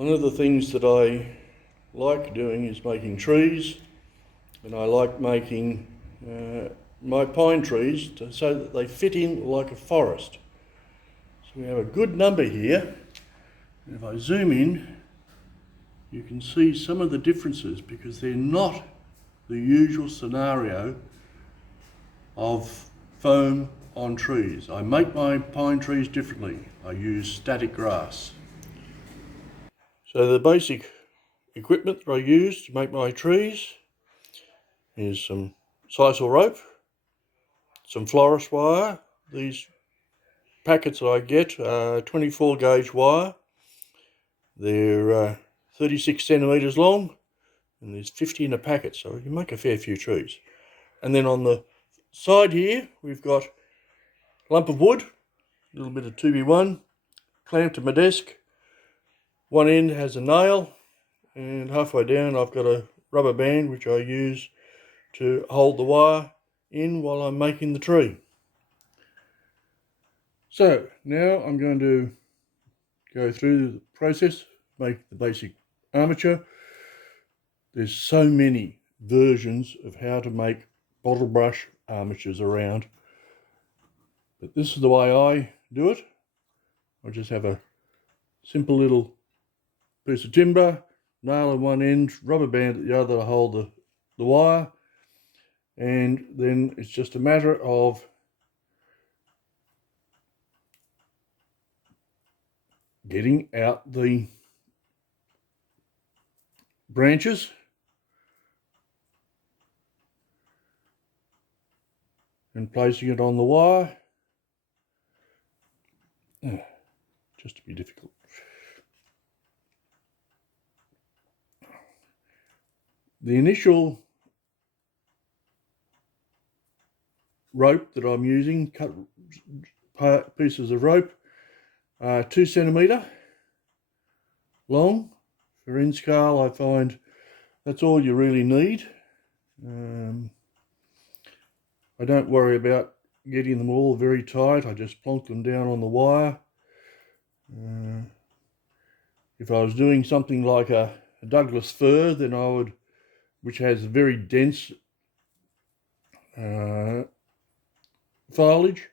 One of the things that I like doing is making trees, and I like making my pine trees so that they fit in like a forest. So we have a good number here, and if I zoom in, you can see some of the differences because they're not the usual scenario of foam on trees. I make my pine trees differently. I use static grass. So the basic equipment that I use to make my trees is some sisal rope, some florist wire. These packets that I get are 24 gauge wire. They're 36 centimetres long, and there's 50 in a packet, so you can make a fair few trees. And then on the side here, we've got a lump of wood, a little bit of 2B1, clamped to my desk. One end has a nail, and halfway down I've got a rubber band which I use to hold the wire in while I'm making the tree. So now I'm going to go through the process, make the basic armature. There's so many versions of how to make bottle brush armatures around, but this is the way I do it. I just have a simple little piece of timber, nail at one end, rubber band at the other to hold the wire, and then it's just a matter of getting out the branches and placing it on the wire. Just to be difficult. The initial rope that I'm using, cut pieces of rope, 2 centimetre long. For end scale, I find that's all you really need. I don't worry about getting them all very tight. I just plonk them down on the wire. If I was doing something like a Douglas fir, then I would, which has very dense foliage,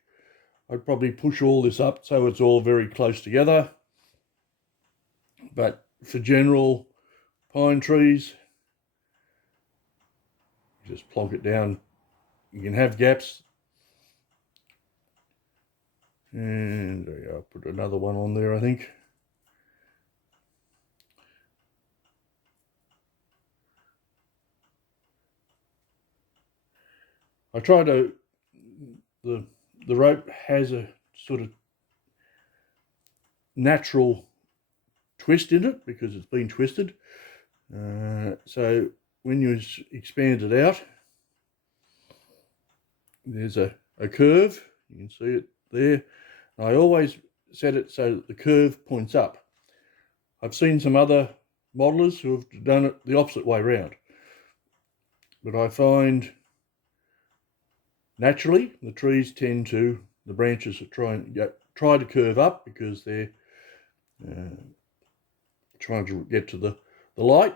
I'd probably push all this up so it's all very close together. But for general pine trees, you just plonk it down. You can have gaps. And I'll put another one on there, I think. I try to, the rope has a sort of natural twist in it because it's been twisted. So when you expand it out, there's a curve. You can see it there. I always set it so that the curve points up. I've seen some other modelers who have done it the opposite way around, but I find naturally the trees tend to, the branches are try to curve up because they're trying to get to the light,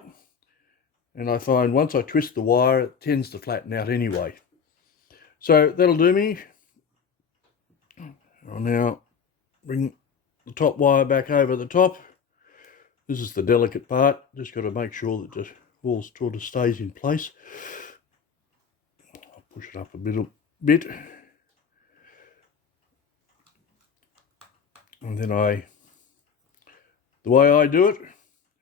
and I find once I twist the wire it tends to flatten out anyway. So that'll do me. I'll now bring the top wire back over the top. This is the delicate part, just got to make sure that it all sort of stays in place. I'll push it up a bit. And then the way I do it,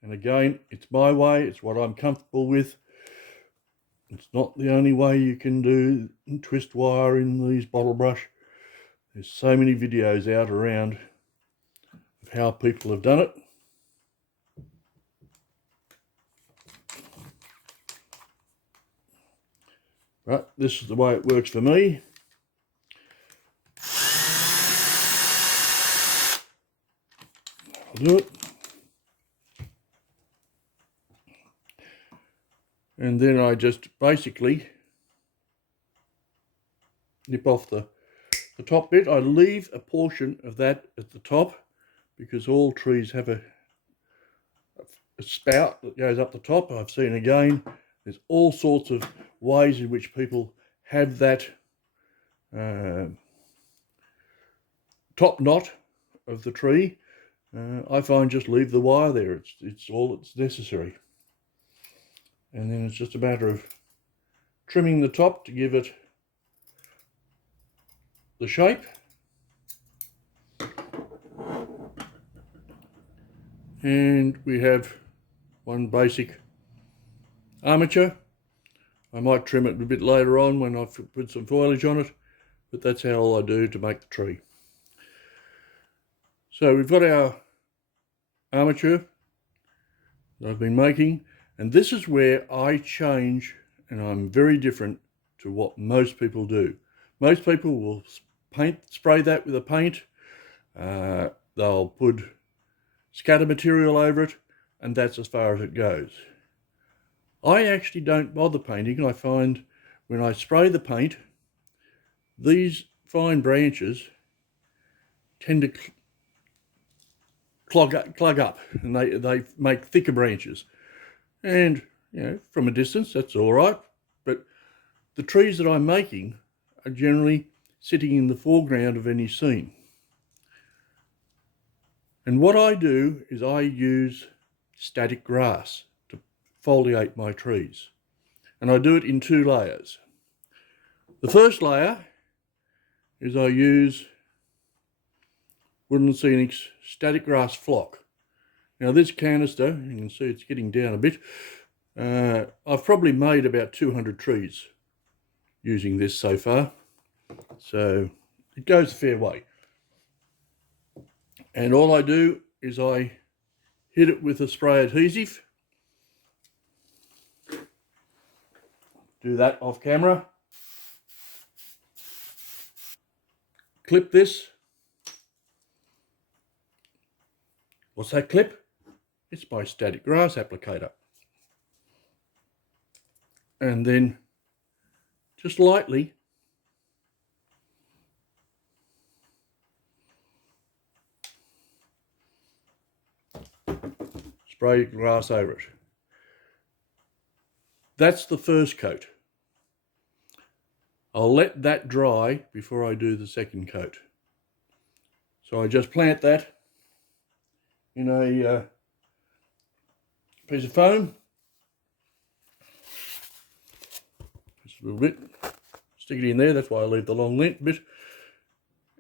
and again, it's my way, it's what I'm comfortable with. It's not the only way you can do and twist wire in these bottle brush. There's so many videos out around of how people have done it. Right, this is the way it works for me. I'll do it. And then I just basically nip off the top bit. I leave a portion of that at the top because all trees have a a spout that goes up the top. I've seen again, there's all sorts of ways in which people have that top knot of the tree. I find just leave the wire there. It's all that's necessary. And then it's just a matter of trimming the top to give it the shape. And we have one basic armature. I might trim it a bit later on when I've put some foliage on it, but that's how all I do to make the tree. So we've got our armature that I've been making, and this is where I change, and I'm very different to what most people do. Most people will spray that with a paint, they'll put scatter material over it, and that's as far as it goes. I actually don't bother painting. I find when I spray the paint, these fine branches tend to clog up, and they make thicker branches. And you know, from a distance, that's all right. But the trees that I'm making are generally sitting in the foreground of any scene. And what I do is I use static grass to foliate my trees. And I do it in 2 layers. The first layer is I use Woodland Scenics static grass flock. Now this canister, you can see it's getting down a bit. I've probably made about 200 trees using this so far. So it goes a fair way. And all I do is I hit it with a spray adhesive. Do that off camera. Clip this. What's that clip? It's my static grass applicator. And then just lightly spray grass over it. That's the first coat. I'll let that dry before I do the second coat. So I just plant that in a piece of foam. Just a little bit. Stick it in there, that's why I leave the long length bit.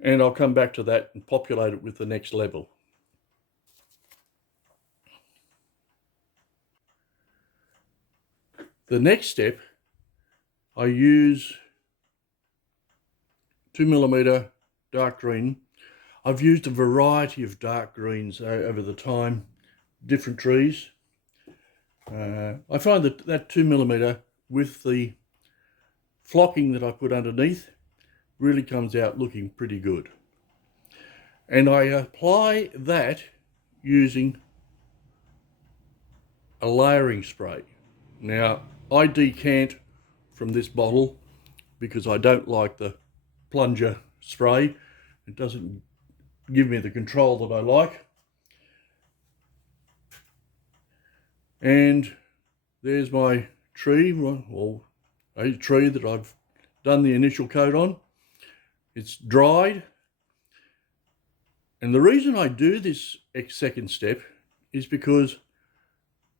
And I'll come back to that and populate it with the next level. The next step, I use 2mm dark green. I've used a variety of dark greens over the time, different trees. I find that 2mm with the flocking that I put underneath really comes out looking pretty good. And I apply that using a layering spray. Now, I decant from this bottle because I don't like the plunger spray. It doesn't give me the control that I like. And there's my tree, or a tree that I've done the initial coat on. It's dried. And the reason I do this second step is because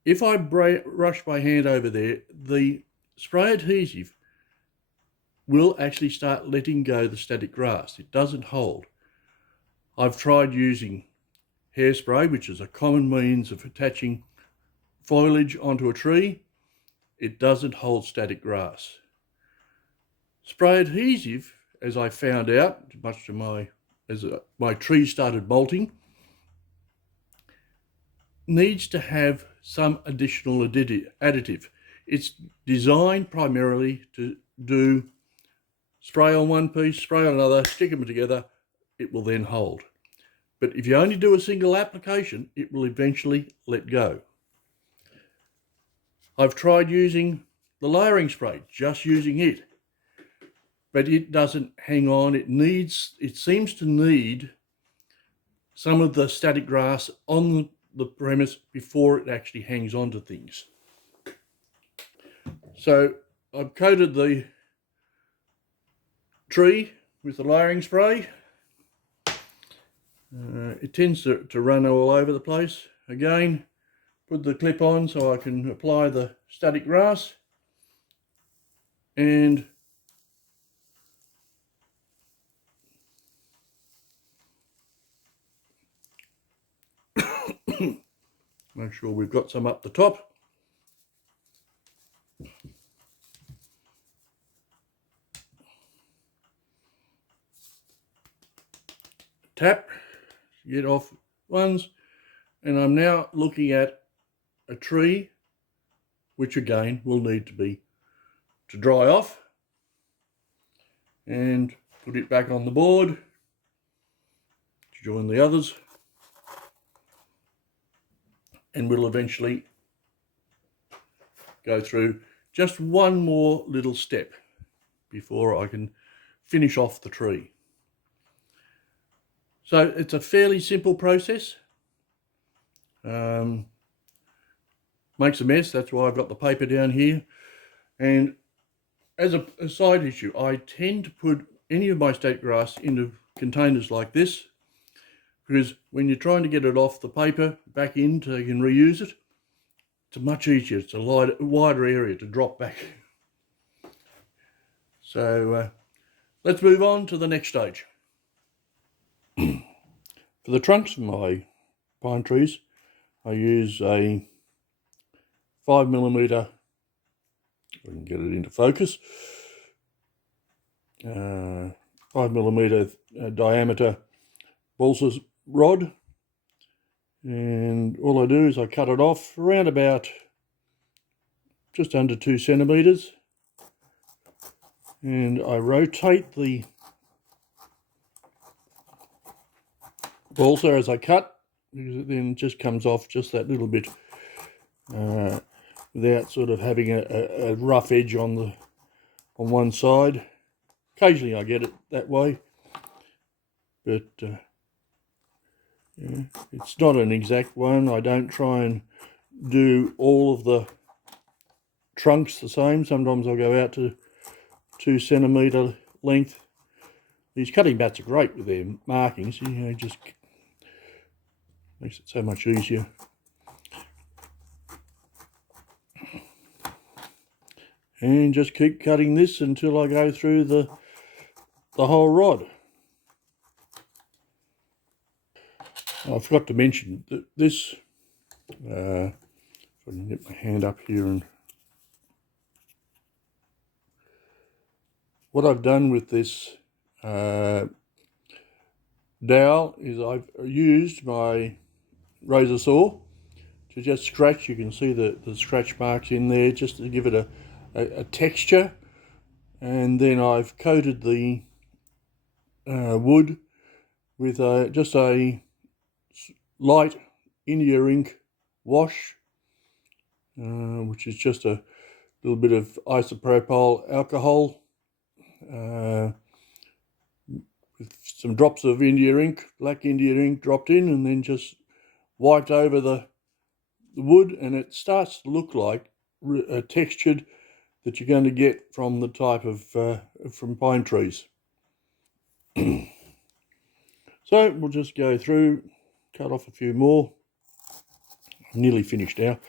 if I rush my hand over there, the spray adhesive will actually start letting go the static grass. It doesn't hold. I've tried using hairspray, which is a common means of attaching foliage onto a tree. It doesn't hold static grass. Spray adhesive, as I found out, much to as my tree started molting, needs to have some additional additive. It's designed primarily to do spray on one piece, spray on another, stick them together, it will then hold. But if you only do a single application, it will eventually let go. I've tried using the layering spray, just using it, but it doesn't hang on. It seems to need some of the static grass on the premise before it actually hangs onto things. So I've coated the tree with the layering spray. It tends to run all over the place. Again, put the clip on so I can apply the static grass, and make sure we've got some up the top. Tap, get off ones, and I'm now looking at a tree which again will need to dry off, and put it back on the board to join the others, and we'll eventually go through just one more little step before I can finish off the tree. So it's a fairly simple process. Makes a mess, that's why I've got the paper down here. And as a side issue, I tend to put any of my static grass into containers like this, because when you're trying to get it off the paper back in so you can reuse it, it's much easier. It's a wider area to drop back. So let's move on to the next stage. For the trunks of my pine trees, I use a 5mm, I can get it into focus, 5mm diameter balsa rod, and all I do is I cut it off around about just under 2 centimeters, and I rotate the balsa as I cut, because it then just comes off just that little bit without sort of having a rough edge on one side. Occasionally I get it that way, but yeah, it's not an exact one. I don't try and do all of the trunks the same. Sometimes I'll go out to 2 centimeter length. These cutting bats are great with their markings, you know, just makes it so much easier. And just keep cutting this until I go through the whole rod. I forgot to mention that this, if I can get my hand up here, and what I've done with this dowel is I've used my razor saw to just scratch. You can see the scratch marks in there just to give it a texture, and then I've coated the wood with just a light India ink wash, which is just a little bit of isopropyl alcohol with some drops of India ink, black India ink dropped in, and then just wiped over the wood, and it starts to look like textured that you're going to get from the type of from pine trees. So we'll just go through, cut off a few more. I'm nearly finished now.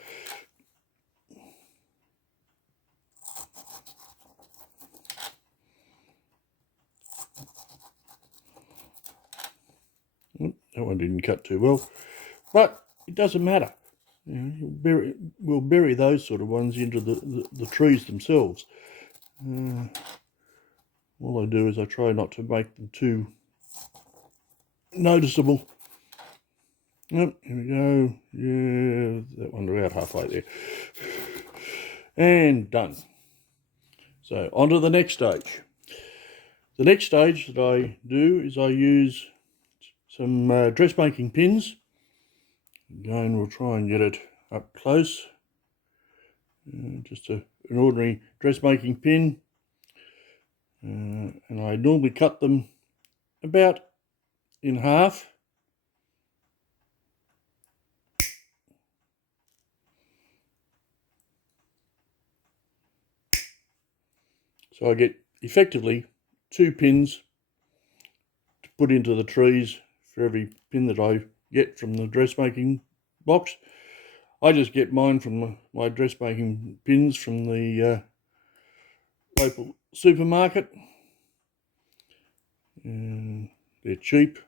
That one didn't cut too well, but it doesn't matter. You know, we'll bury those sort of ones into the trees themselves. All I do is I try not to make them too noticeable. Yep, here we go. Yeah, that one about halfway there. And done. So on to the next stage. The next stage that I do is I use some dressmaking pins. Again, we'll try and get it up close. Just an ordinary dressmaking pin. And I normally cut them about in half. So I get effectively 2 pins to put into the trees for every pin that I get from the dressmaking box. I just get mine from my dressmaking pins from the local supermarket. They're cheap.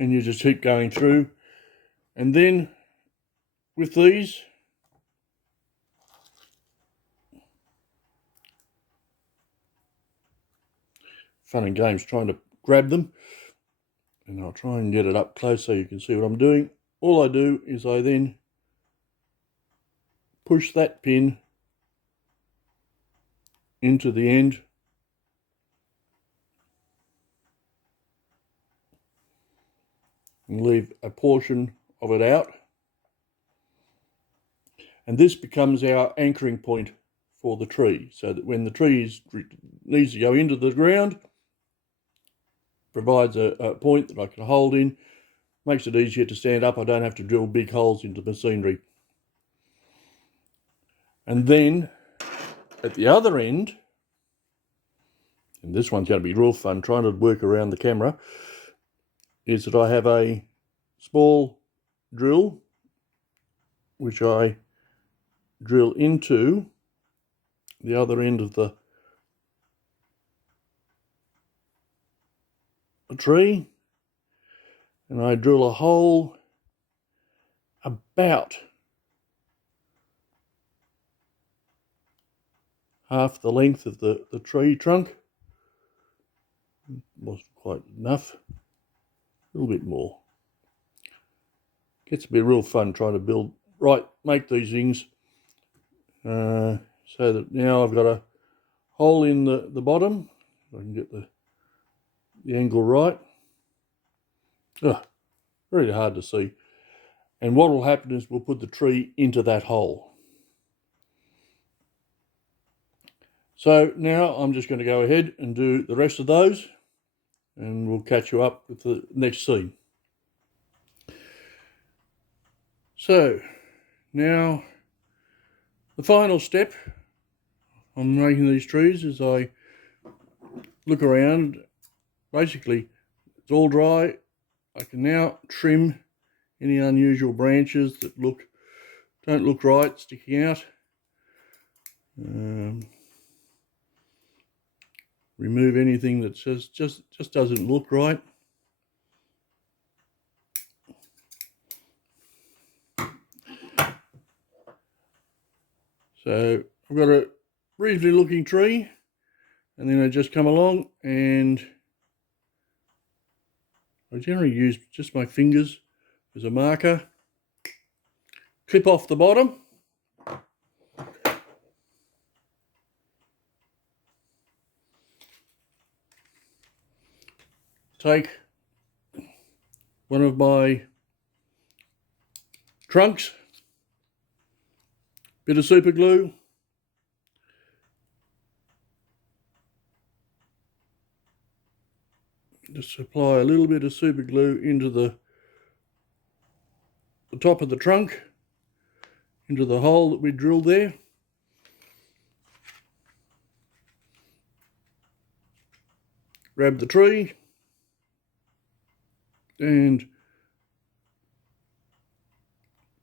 And you just keep going through. And then with these, fun and games trying to grab them. And I'll try and get it up close so you can see what I'm doing. All I do is I then push that pin into the end and leave a portion of it out. And this becomes our anchoring point for the tree, so that when the tree needs to go into the ground, provides a point that I can hold in, makes it easier to stand up. I don't have to drill big holes into the machinery. And then at the other end, and this one's going to be real fun trying to work around the camera, is that I have a small drill which I drill into the other end of the tree, and I drill a hole about half the length of the tree trunk. Wasn't quite enough, a little bit more. Gets to be real fun trying to make these things so that now I've got a hole in the bottom. If I can get the angle right. Very hard to see. And what will happen is we'll put the tree into that hole. So now I'm just going to go ahead and do the rest of those, and we'll catch you up with the next scene. So now the final step on making these trees is I look around. Basically it's all dry. I can now trim any unusual branches that don't look right sticking out. Remove anything that just doesn't look right. So I've got a reasonably looking tree, and then I just come along and I generally use just my fingers as a marker, clip off the bottom, take one of my trunks, bit of super glue, just apply a little bit of super glue into the top of the trunk, into the hole that we drilled there. Grab the tree and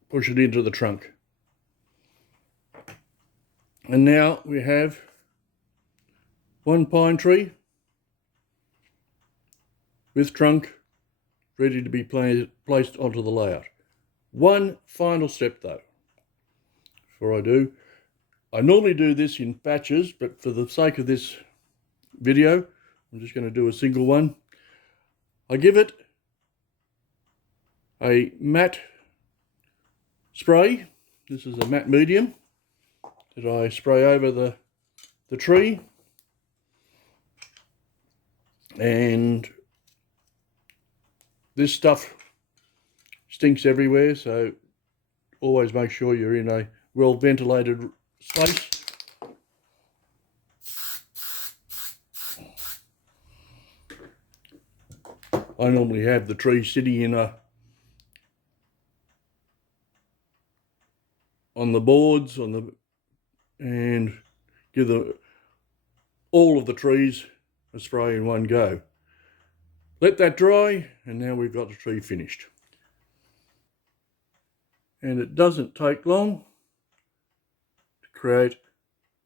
push it into the trunk. And now we have one pine tree with trunk ready to be placed onto the layout. One final step though, before I do. I normally do this in batches, but for the sake of this video, I'm just going to do a single one. I give it a matte spray. This is a matte medium that I spray over the tree, and this stuff stinks everywhere, so always make sure you're in a well ventilated space. I normally have the tree sitting on the boards, on and give all of the trees a spray in one go. Let that dry, and now we've got the tree finished. And it doesn't take long to create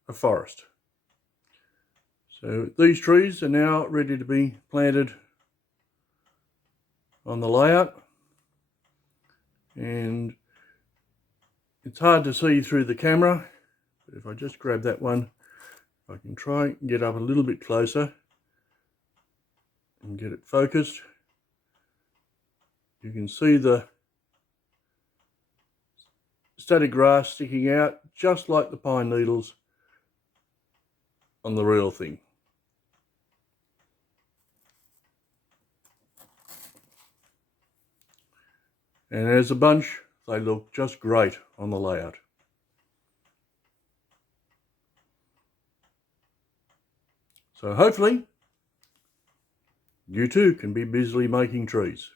a forest. So these trees are now ready to be planted on the layout, and it's hard to see through the camera, but if I just grab that one, I can try and get up a little bit closer and get it focused. You can see the static grass sticking out just like the pine needles on the real thing. And as a bunch, they look just great on the layout. So hopefully, you too can be busily making trees.